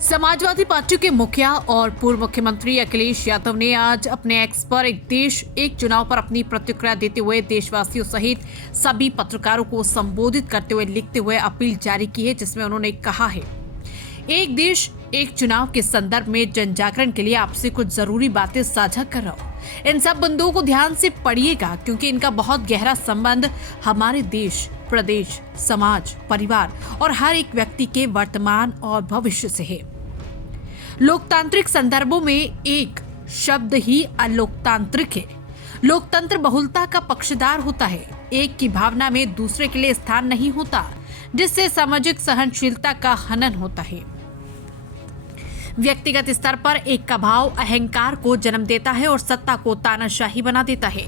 Samajwadi party के मुखिया और पूर्व मुख्यमंत्री अखिलेश यादव ने आज अपने एक्स पर एक देश एक चुनाव पर अपनी प्रतिक्रिया देते हुए देशवासियों सहित सभी पत्रकारों को संबोधित करते हुए लिखते हुए अपील जारी की है, जिसमें उन्होंने कहा है, एक देश एक चुनाव के संदर्भ में जन जागरण के लिए आपसे कुछ जरूरी बातें साझा कर रहा हूँ। इन सब बिंदुओं को ध्यान से पढ़िएगा, क्योंकि इनका बहुत गहरा संबंध हमारे देश, प्रदेश, समाज, परिवार और हर एक व्यक्ति के वर्तमान और भविष्य से है। लोकतांत्रिक संदर्भों में एक शब्द ही अलोकतांत्रिक है। लोकतंत्र बहुलता का पक्षधार होता है, एक की भावना में दूसरे के लिए स्थान नहीं होता, जिससे सामाजिक सहनशीलता का हनन होता है। व्यक्तिगत स्तर पर एक का भाव अहंकार को जन्म देता है और सत्ता को तानाशाही बना देता है।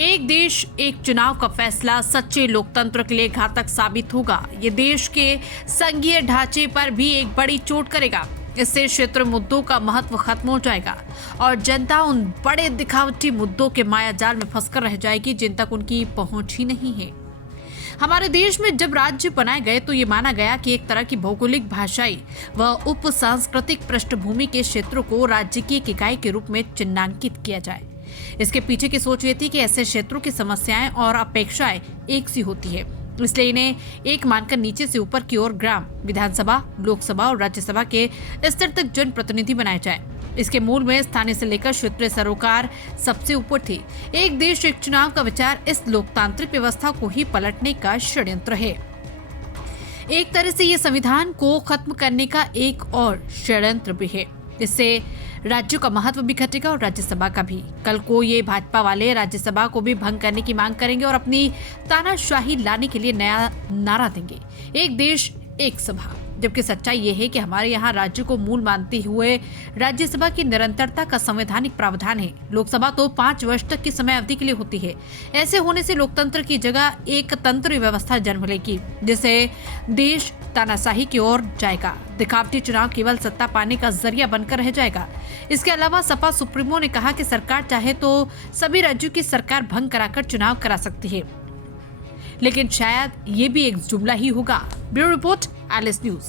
एक देश एक चुनाव का फैसला सच्चे लोकतंत्र के लिए घातक साबित होगा। ये देश के संघीय ढांचे पर भी एक बड़ी चोट करेगा। इससे क्षेत्र मुद्दों का महत्व खत्म हो जाएगा और जनता उन बड़े दिखावटी मुद्दों के मायाजाल में फंसकर रह जाएगी जिन तक उनकी पहुंच ही नहीं है। हमारे देश में जब राज्य बनाए गए तो ये माना गया कि एक तरह की भौगोलिक, भाषाई व उप सांस्कृतिक पृष्ठभूमि के क्षेत्रों को राज्य की एक इकाई के रूप में चिन्हांकित किया जाए। इसके पीछे की सोच ये थी कि ऐसे क्षेत्रों की समस्याएं और अपेक्षाएं एक सी होती है, इसलिए इन्हें एक मानकर नीचे से ऊपर की ओर ग्राम, विधानसभा, लोकसभा और राज्यसभा के स्तर तक जनप्रतिनिधि बनाए जाए। इसके मूल में स्थानीय से लेकर क्षेत्रीय सरोकार सबसे ऊपर थी। एक देश एक चुनाव का विचार इस लोकतांत्रिक व्यवस्था को ही पलटने का षड्यंत्र है। एक तरह से ये संविधान को खत्म करने का एक और षड्यंत्र भी है। इससे राज्यों का महत्व भी घटेगा और राज्यसभा का भी। कल को ये भाजपा वाले राज्यसभा को भी भंग करने की मांग करेंगे और अपनी तानाशाही लाने के लिए नया नारा देंगे, एक देश एक सभा। जबकि सच्चाई ये है कि हमारे यहाँ राज्य को मूल मानते हुए राज्यसभा की निरंतरता का संवैधानिक प्रावधान है। लोकसभा तो 5 वर्ष तक की समय अवधि के लिए होती है। ऐसे होने से लोकतंत्र की जगह एक तंत्र व्यवस्था जन्म लेगी, जिससे देश तानाशाही की ओर जाएगा। दिखावटी चुनाव केवल सत्ता पाने का जरिया बनकर रह जाएगा। इसके अलावा सपा सुप्रीमो ने कहा कि सरकार चाहे तो सभी राज्यों की सरकार भंग कराकर चुनाव करा सकती है, लेकिन शायद ये भी एक जुमला ही होगा। Bureau report, Alice news.